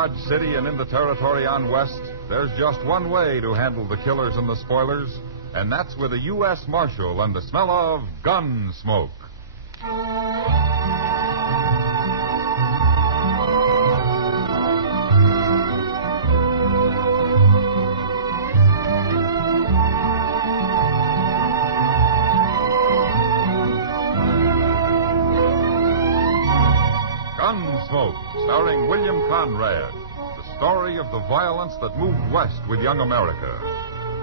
Dodge City and in the territory on west, there's just one way to handle the killers and the spoilers, and that's with a U.S. Marshal and the smell of Gunsmoke. Gunsmoke, starring William Conrad. The story of the violence that moved west with young America.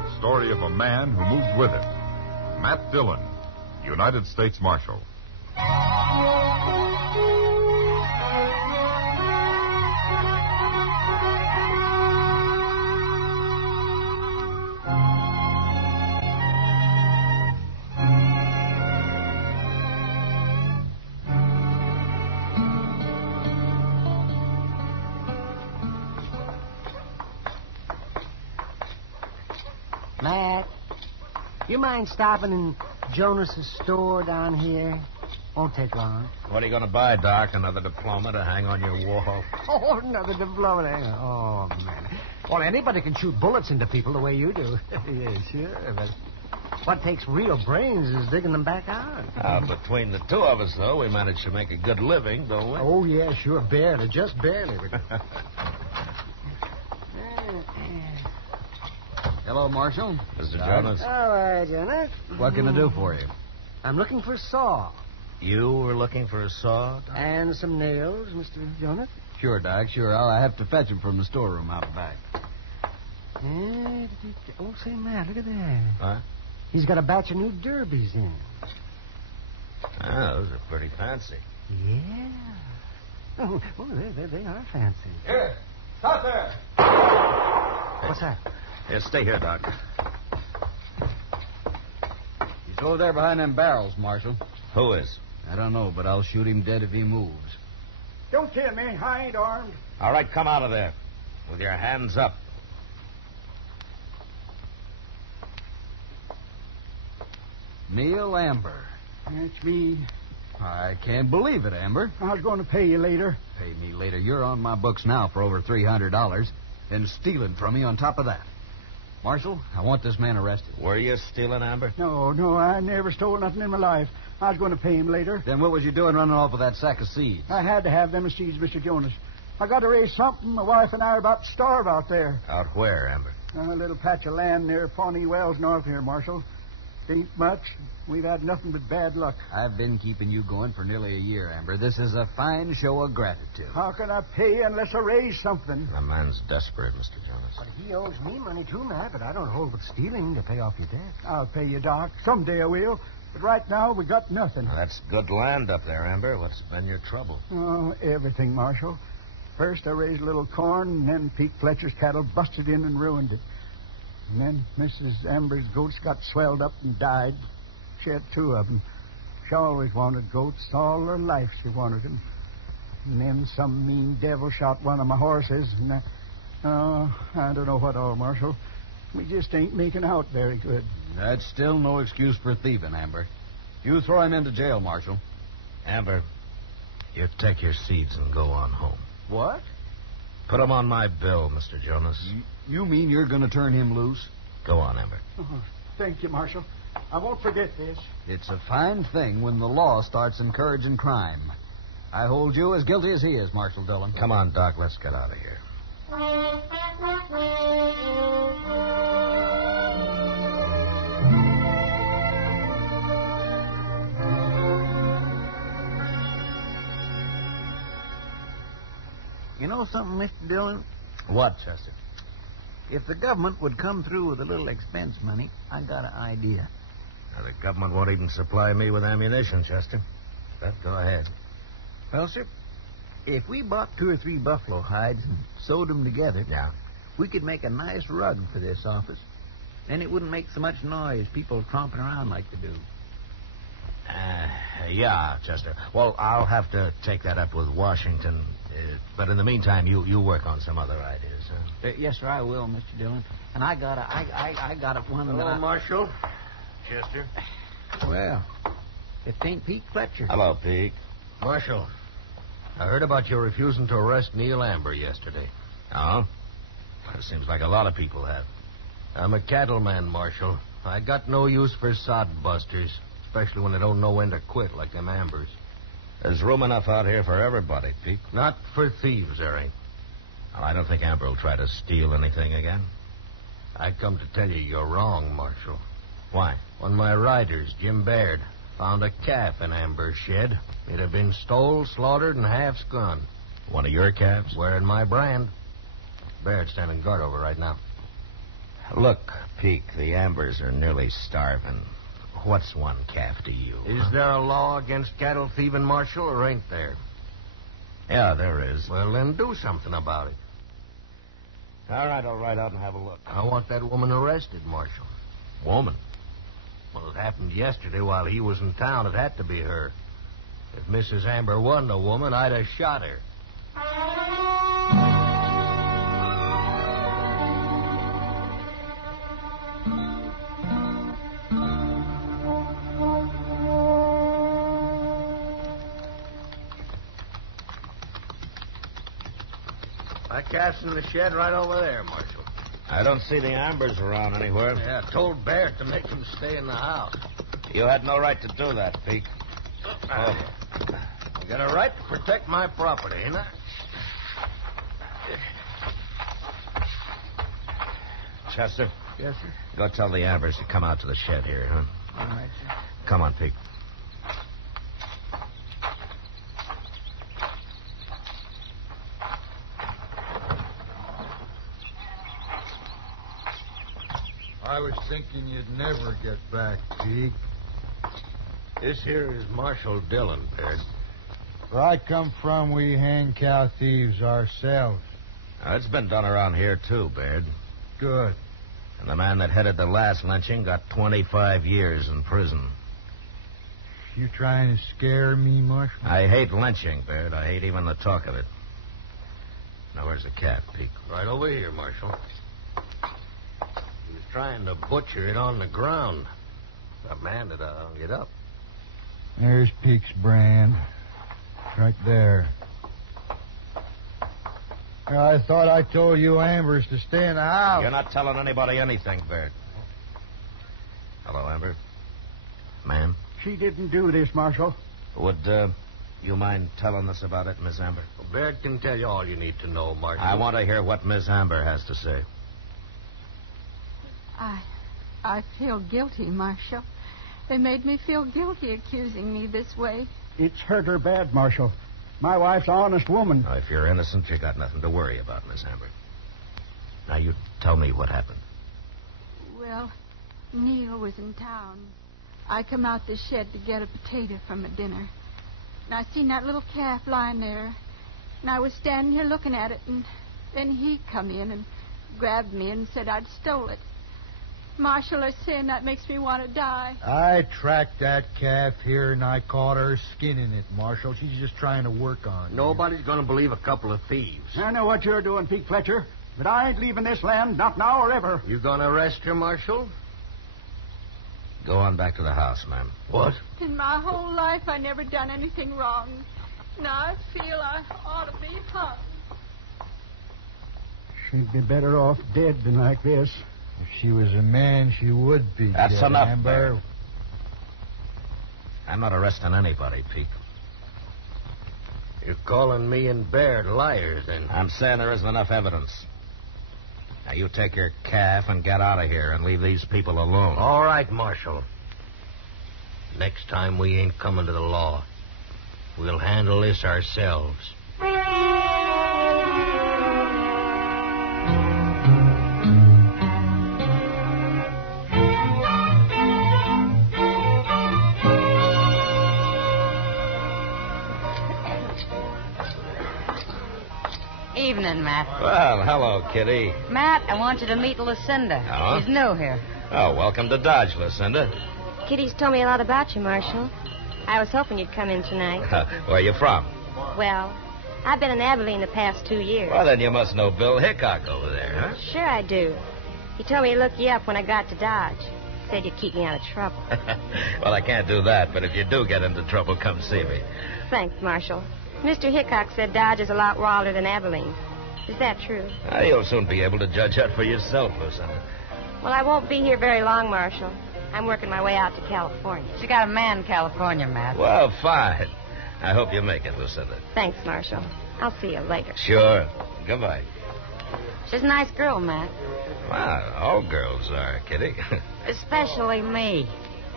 The story of a man who moved with it. Matt Dillon, United States Marshal. Matt, you mind stopping in Jonas's store down here? Won't take long. What are you going to buy, Doc? Another diploma to hang on your wall? Oh, another diploma. Oh, man. Well, anybody can shoot bullets into people the way you do. Yeah, sure, but what takes real brains is digging them back out. Between the two of us, though, we managed to make a good living, don't we? Oh, yeah, sure, barely, just barely. Hello, Marshal. Mr. Jonas. All right, Jonas. What can I do for you? I'm looking for a saw. You were looking for a saw, Doc? And some nails, Mr. Jonas. Sure, Doc, sure. I'll have to fetch them from the storeroom out back. Oh, say, Matt, look at that. Huh? He's got a batch of new derbies in. Those are pretty fancy. Yeah. Oh, they are fancy. Here. Stop there. What's that? Yeah, stay here, Doc. He's over there behind them barrels, Marshal. Who is? I don't know, but I'll shoot him dead if he moves. Don't kill me. I ain't armed. All right, come out of there. With your hands up. Neil Amber. That's me. I can't believe it, Amber. I was going to pay you later. Pay me later. You're on my books now for over $300, and stealing from me on top of that. Marshal, I want this man arrested. Were you stealing, Amber? No, I never stole nothing in my life. I was going to pay him later. Then what was you doing running off with that sack of seeds? I had to have them seeds, Mr. Jonas. I got to raise something. My wife and I are about to starve out there. Out where, Amber? A little patch of land near Pawnee Wells north here, Marshal. Ain't much. We've had nothing but bad luck. I've been keeping you going for nearly a year, Amber. This is a fine show of gratitude. How can I pay you unless I raise something? The man's desperate, Mr. Jonas. But he owes me money, too, Matt, but I don't hold with stealing to pay off your debt. I'll pay you, Doc. Someday I will. But right now, we got nothing. Now, that's good land up there, Amber. What's been your trouble? Oh, everything, Marshal. First, I raised a little corn, and then Pete Fletcher's cattle busted in and ruined it. And then Mrs. Amber's goats got swelled up and died. She had 2 of them. She always wanted goats. All her life she wanted them. And then some mean devil shot one of my horses. And I don't know what all, Marshal. We just ain't making out very good. That's still no excuse for thieving, Amber. You throw him into jail, Marshal. Amber, you take your seeds and go on home. What? Put them on my bill, Mr. Jonas. You mean you're going to turn him loose? Go on, Amber. Oh, thank you, Marshal. I won't forget this. It's a fine thing when the law starts encouraging crime. I hold you as guilty as he is, Marshal Dillon. Come on, Doc. Let's get out of here. You know something, Mr. Dillon? What, Chester? If the government would come through with a little expense money, I got an idea. Now, the government won't even supply me with ammunition, Chester. But go ahead. Well, sir, if we bought 2 or 3 buffalo hides and sewed them together, Yeah. we could make a nice rug for this office. Then it wouldn't make so much noise, people tromping around like they do. Yeah, Chester. Well, I'll have to take that up with Washington. But in the meantime, you work on some other ideas, huh? Yes, sir, I will, Mr. Dillon. And I got one that I... Marshal. Chester. Well, it ain't Pete Fletcher. Hello, Pete. Marshal, I heard about your refusing to arrest Neil Amber yesterday. Oh? It seems like a lot of people have. I'm a cattleman, Marshal. I got no use for sod busters, especially when they don't know when to quit, like them Ambers. There's room enough out here for everybody, Pete. Not for thieves, there ain't. Well, I don't think Amber will try to steal anything again. I come to tell you you're wrong, Marshal. Why? One of my riders, Jim Baird, found a calf in Amber's shed. It had been stole, slaughtered, and half skun. One of your calves? Wearing my brand. Baird's standing guard over right now. Look, Peek, the Ambers are nearly starving. What's one calf to you? Is there a law against cattle thieving, Marshal, or ain't there? Yeah, there is. Well, then do something about it. All right, I'll ride out and have a look. I want that woman arrested, Marshal. Woman? Well, it happened yesterday while he was in town. It had to be her. If Mrs. Amber wasn't a woman, I'd have shot her. My calf's in the shed right over there, Marshal. I don't see the Ambers around anywhere. Yeah, I told Barrett to make them stay in the house. You had no right to do that, Peek. I got a right to protect my property, ain't I? Chester, Yes, sir. go tell the Ambers to come out to the shed here, huh? All right, sir. Come on, Peek. I was thinking you'd never get back, Pete. This here is Marshal Dillon, Baird. Where I come from, we hang cow thieves ourselves. It's been done around here, too, Baird. Good. And the man that headed the last lynching got 25 years in prison. You trying to scare me, Marshal? I hate lynching, Baird. I hate even the talk of it. Now, where's the cat, Peek? Right over here, Marshal. He was trying to butcher it on the ground. The man that hung it up. There's Peek's brand. Right there. I thought I told you Ambers to stay in the house. You're not telling anybody anything, Baird. Hello, Amber. Ma'am? She didn't do this, Marshal. Would you mind telling us about it, Miss Amber? Well, Baird can tell you all you need to know, Marshal. I want to hear what Miss Amber has to say. I feel guilty, Marshal. They made me feel guilty accusing me this way. It's hurt her bad, Marshal. My wife's an honest woman. Now, if you're innocent, you got nothing to worry about, Miss Amber. Now, you tell me what happened. Well, Neil was in town. I come out the shed to get a potato from a dinner. And I seen that little calf lying there. And I was standing here looking at it, and then he come in and grabbed me and said I'd stole it. Marshal is saying that makes me want to die. I tracked that calf here, and I caught her skinning it, Marshal. She's just trying to work on you. Nobody's going to believe a couple of thieves. I know what you're doing, Pete Fletcher, but I ain't leaving this land, not now or ever. You going to arrest her, Marshal? Go on back to the house, ma'am. What? In my whole life, I never done anything wrong. Now I feel I ought to be hung. She'd be better off dead than like this. If she was a man, she would be. That's dead, enough, Amber. Baird. I'm not arresting anybody, Pete. You're calling me and Baird liars, then? I'm saying there isn't enough evidence. Now, you take your calf and get out of here and leave these people alone. All right, Marshal. Next time we ain't coming to the law. We'll handle this ourselves. Evening, Matt. Well, hello, Kitty. Matt, I want you to meet Lucinda. Oh? She's new here. Oh, welcome to Dodge, Lucinda. Kitty's told me a lot about you, Marshal. I was hoping you'd come in tonight. Where are you from? Well, I've been in Abilene the past 2 years. Well, then you must know Bill Hickok over there, huh? Sure I do. He told me to look you up when I got to Dodge. Said you'd keep me out of trouble. Well, I can't do that, but if you do get into trouble, come see me. Thanks, Marshal. Mr. Hickok said Dodge is a lot wilder than Abilene. Is that true? You'll soon be able to judge that for yourself, Lucinda. Well, I won't be here very long, Marshal. I'm working my way out to California. She got a man in California, Matt. Well, fine. I hope you make it, Lucinda. Thanks, Marshal. I'll see you later. Sure. Goodbye. She's a nice girl, Matt. Well, all girls are, Kitty. Especially me.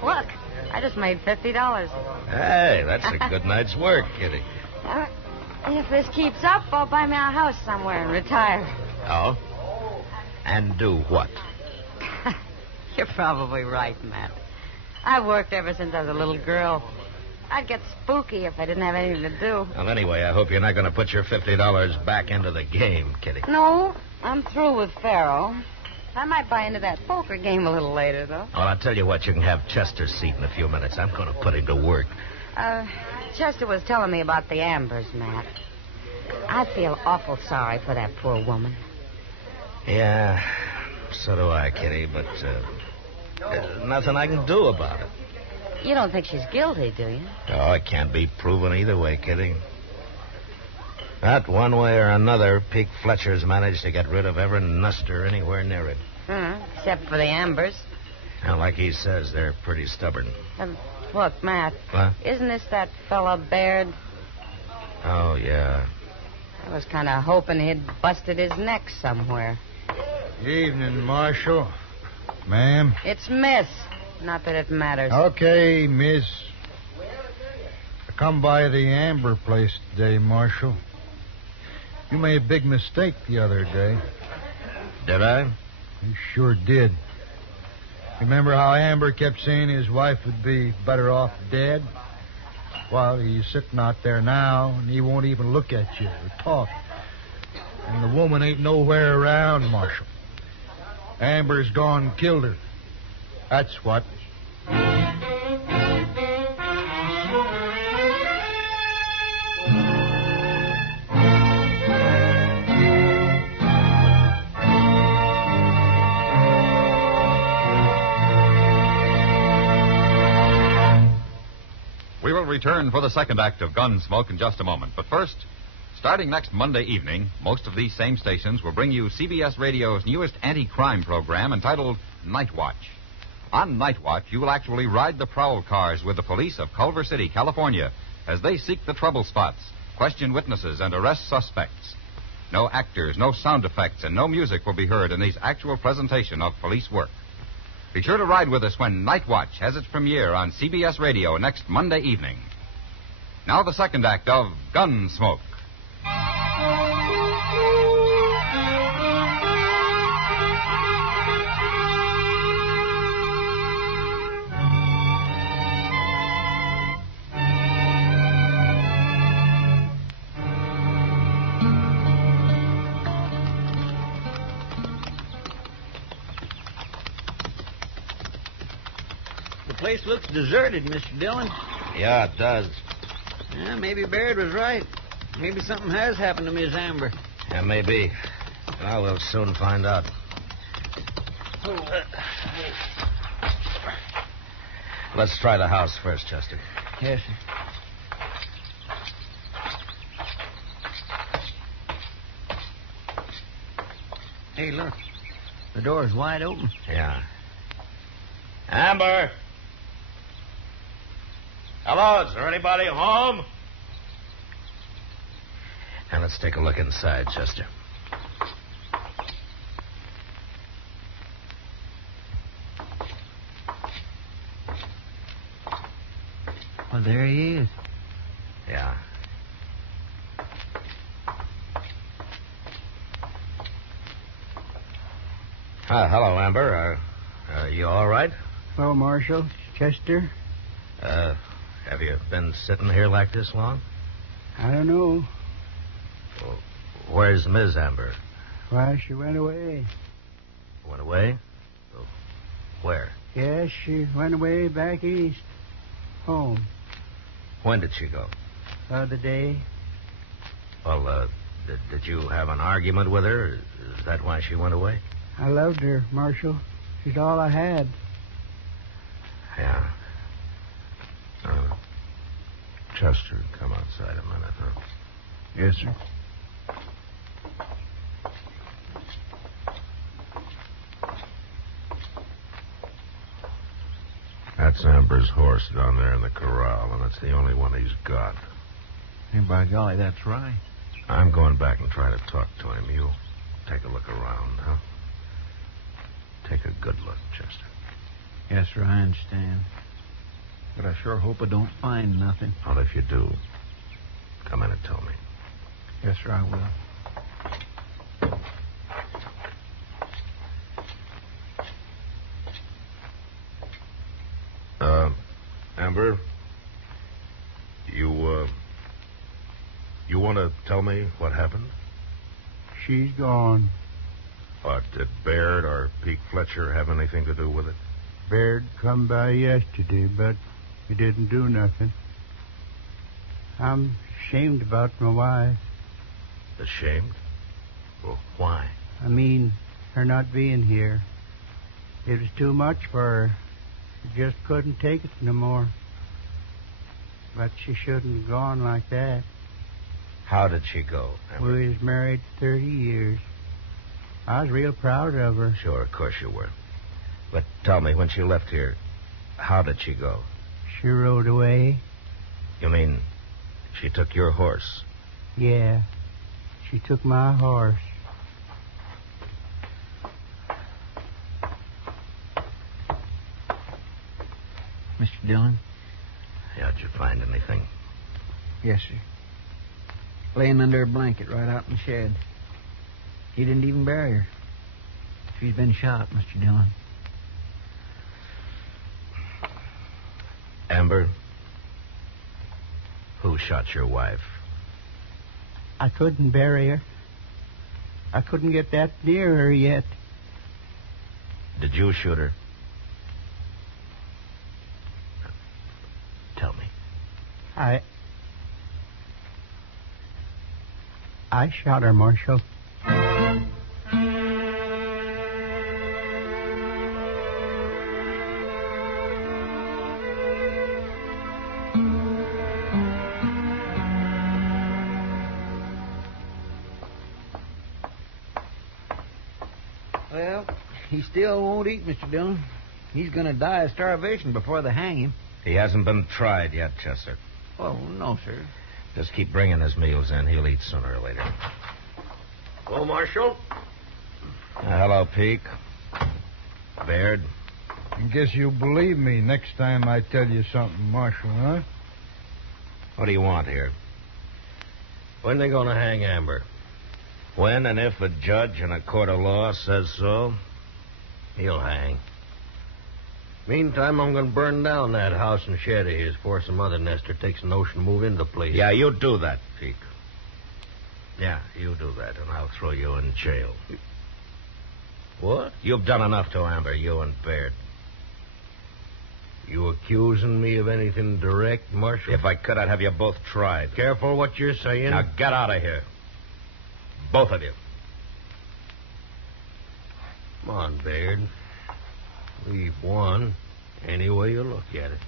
Look, I just made $50. Hey, that's a good night's work, Kitty. If this keeps up, I'll buy me a house somewhere and retire. Oh? And do what? You're probably right, Matt. I've worked ever since I was a little girl. I'd get spooky if I didn't have anything to do. Well, anyway, I hope you're not going to put your $50 back into the game, Kitty. No, I'm through with Faro. I might buy into that poker game a little later, though. Well, I'll tell you what, you can have Chester's seat in a few minutes. I'm going to put him to work. Chester was telling me about the Ambers, Matt. I feel awful sorry for that poor woman. Yeah, so do I, Kitty, but there's nothing I can do about it. You don't think she's guilty, do you? Oh, it can't be proven either way, Kitty. Not one way or another, Pete Fletcher's managed to get rid of every nuster anywhere near it. Except for the Ambers. Now, like he says, they're pretty stubborn. Look, Matt. What? Isn't this that fella Baird? Oh, yeah. I was kind of hoping he'd busted his neck somewhere. Evening, Marshal. Ma'am. It's Miss. Not that it matters. Okay, Miss. I come by the Amber place today, Marshal. You made a big mistake the other day. Did I? You sure did. Remember how Amber kept saying his wife would be better off dead? Well, he's sitting out there now, and he won't even look at you or talk. And the woman ain't nowhere around, Marshal. Amber's gone and killed her. That's what. We will return for the second act of Gunsmoke in just a moment. But first, starting next Monday evening, most of these same stations will bring you CBS Radio's newest anti-crime program entitled Night Watch. On Night Watch, you will actually ride the prowl cars with the police of Culver City, California, as they seek the trouble spots, question witnesses, and arrest suspects. No actors, no sound effects, and no music will be heard in these actual presentation of police work. Be sure to ride with us when Night Watch has its premiere on CBS Radio next Monday evening. Now the second act of Gunsmoke. The place looks deserted, Mr. Dillon. Yeah, it does. Yeah, maybe Baird was right. Maybe something has happened to Miss Amber. Yeah, maybe. Well, we'll soon find out. Let's try the house first, Chester. Yes, sir. Hey, look. The door's wide open. Yeah. Amber! Hello, is there anybody home? Now, let's take a look inside, Chester. Well, there he is. Yeah. Hello, Amber. Are you all right? Hello, Marshal. Chester. Have you been sitting here like this long? I don't know. Well, where's Ms. Amber? Why, she went away. Went away? Well, where? Yes, she went away back east. Home. When did she go? The other day. Well, did you have an argument with her? Is that why she went away? I loved her, Marshal. She's all I had. Yeah. Chester, come outside a minute, huh? Yes, sir. That's Amber's horse down there in the corral, and it's the only one he's got. Hey, by golly, that's right. I'm going back and try to talk to him. You take a look around, huh? Take a good look, Chester. Yes, sir, I understand. But I sure hope I don't find nothing. Well, if you do, come in and tell me. Yes, sir, I will. Amber, you want to tell me what happened? She's gone. What, did Baird or Pete Fletcher have anything to do with it? Baird come by yesterday, but he didn't do nothing. I'm ashamed about my wife. Ashamed? Well, why? I mean, her not being here. It was too much for her. She just couldn't take it no more. But she shouldn't have gone like that. How did she go, Amber? We was married 30 years. I was real proud of her. Sure, of course you were. But tell me, when she left here, how did she go? She rode away. You mean she took your horse? Yeah. She took my horse. Mr. Dillon? Yeah, did you find anything? Yes, sir. Laying under a blanket right out in the shed. He didn't even bury her. She's been shot, Mr. Dillon. Amber, who shot your wife? I couldn't bury her. I couldn't get that near her yet. Did you shoot her? Tell me. I shot her, Marshal. Well, he still won't eat, Mr. Dillon. He's going to die of starvation before they hang him. He hasn't been tried yet, Chester. Oh, no, sir. Just keep bringing his meals in. He'll eat sooner or later. Hello, Marshal. Hello, Peake. Baird. I guess you'll believe me next time I tell you something, Marshal, huh? What do you want here? When they going to hang Amber? When and if a judge in a court of law says so. He'll hang. Meantime, I'm going to burn down that house and shed of his before some other nester takes a notion to move into the place. Yeah, you do that, Peake. Yeah, you do that, and I'll throw you in jail. What? You've done enough to Amber, you and Baird. You accusing me of anything direct, Marshal? If I could, I'd have you both tried. Careful what you're saying. Now get out of here. Both of you. Come on, Baird. We've won, any way you look at it.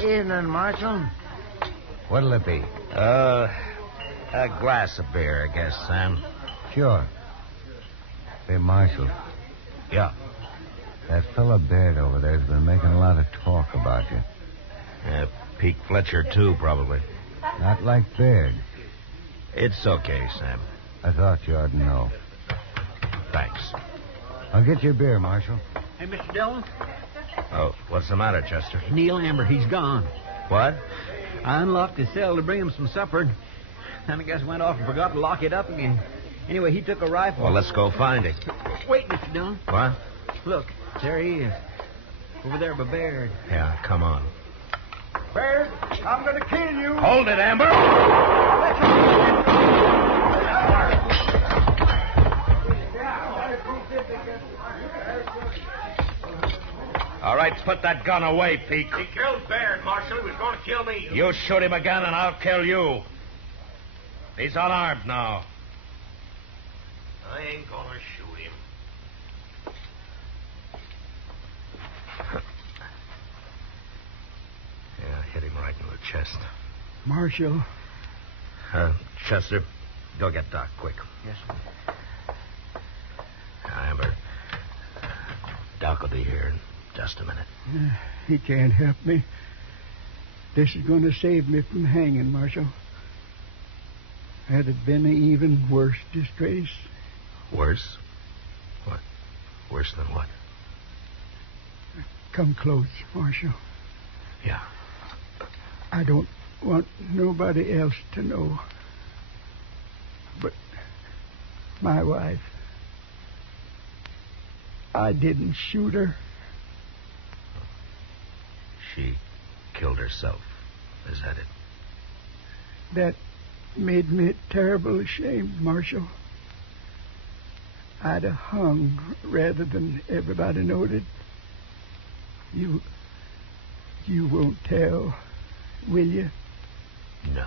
Evening, Marshal. What'll it be? A glass of beer, I guess, Sam. Sure. Hey, Marshal. Yeah. That fella Baird over there's been making a lot of talk about you. Pete Fletcher, too, probably. Not like Baird. It's okay, Sam. I thought you ought to know. Thanks. I'll get you a beer, Marshal. Hey, Mr. Dillon. Oh, what's the matter, Chester? Neil Amber, he's gone. What? I unlocked his cell to bring him some supper, and I guess went off and forgot to lock it up again. Anyway, he took a rifle. Well, let's go find him. Wait, Mr. Dillon. What? Look, there he is. Over there by Baird. Yeah, come on. Baird, I'm going to kill you. Hold it, Amber! All right, put that gun away, Pete. He killed Baird, Marshal. He was going to kill me. You shoot him again, and I'll kill you. He's unarmed now. I ain't gonna shoot him. Yeah, hit him right in the chest. Marshal. Chester, go get Doc, quick. Yes, sir. Amber, Doc will be here in just a minute. He can't help me. This is going to save me from hanging, Marshal. Had it been an even worse disgrace. Worse? What? Worse than what? Come close, Marshal. Yeah. I don't want nobody else to know. But my wife, I didn't shoot her. She killed herself. Is that it? That made me terrible ashamed, Marshal. I'd have hung rather than everybody knowed it. You won't tell, will you? No.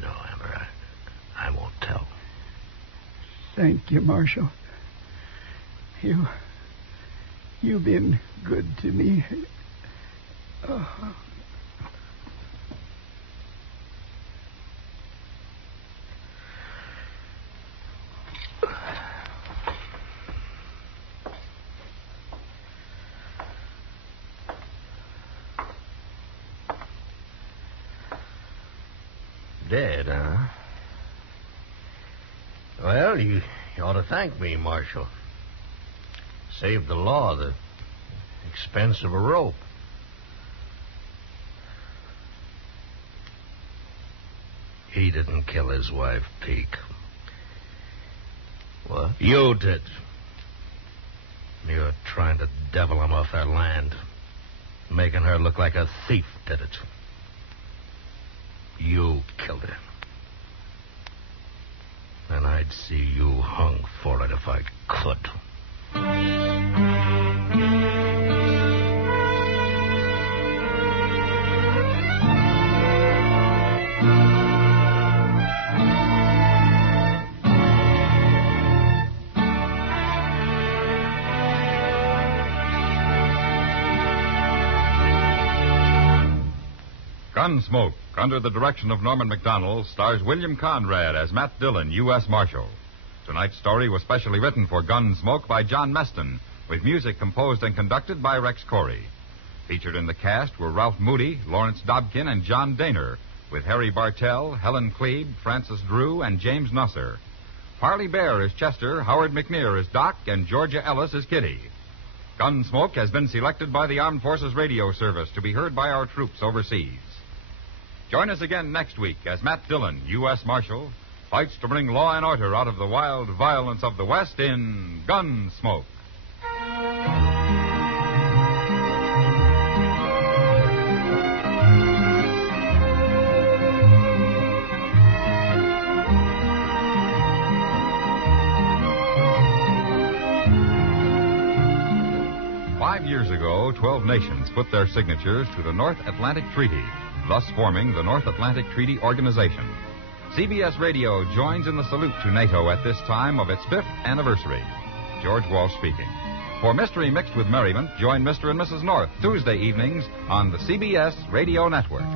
No, Amber, I won't tell. Thank you, Marshal. You've been good to me. Dead, huh? Well, you ought to thank me, Marshal. Saved the law the expense of a rope. He didn't kill his wife, Peake. What? You did. You're trying to devil him off that land. Making her look like a thief did it. You killed her. And I'd see you hung for it if I could. 'Gunsmoke', under the direction of Norman Macdonnell, stars William Conrad as Matt Dillon, U.S. Marshal. Tonight's story was specially written for 'Gunsmoke' by John Meston, with music composed and conducted by Rex Corey. Featured in the cast were Ralph Moody, Lawrence Dobkin, and John Daner, with Harry Bartell, Helen Klebe, Francis Drew, and James Nusser. Parley Bear is Chester, Howard McNear is Doc, and Georgia Ellis is Kitty. 'Gunsmoke' has been selected by the Armed Forces Radio Service to be heard by our troops overseas. Join us again next week as Matt Dillon, U.S. Marshal, fights to bring law and order out of the wild violence of the West in 'Gunsmoke'. 5 years ago, 12 nations put their signatures to the North Atlantic Treaty, thus forming the North Atlantic Treaty Organization. CBS Radio joins in the salute to NATO at this time of its 5th anniversary. George Walsh speaking. For Mystery Mixed with Merriment, join Mr. and Mrs. North Tuesday evenings on the CBS Radio Network.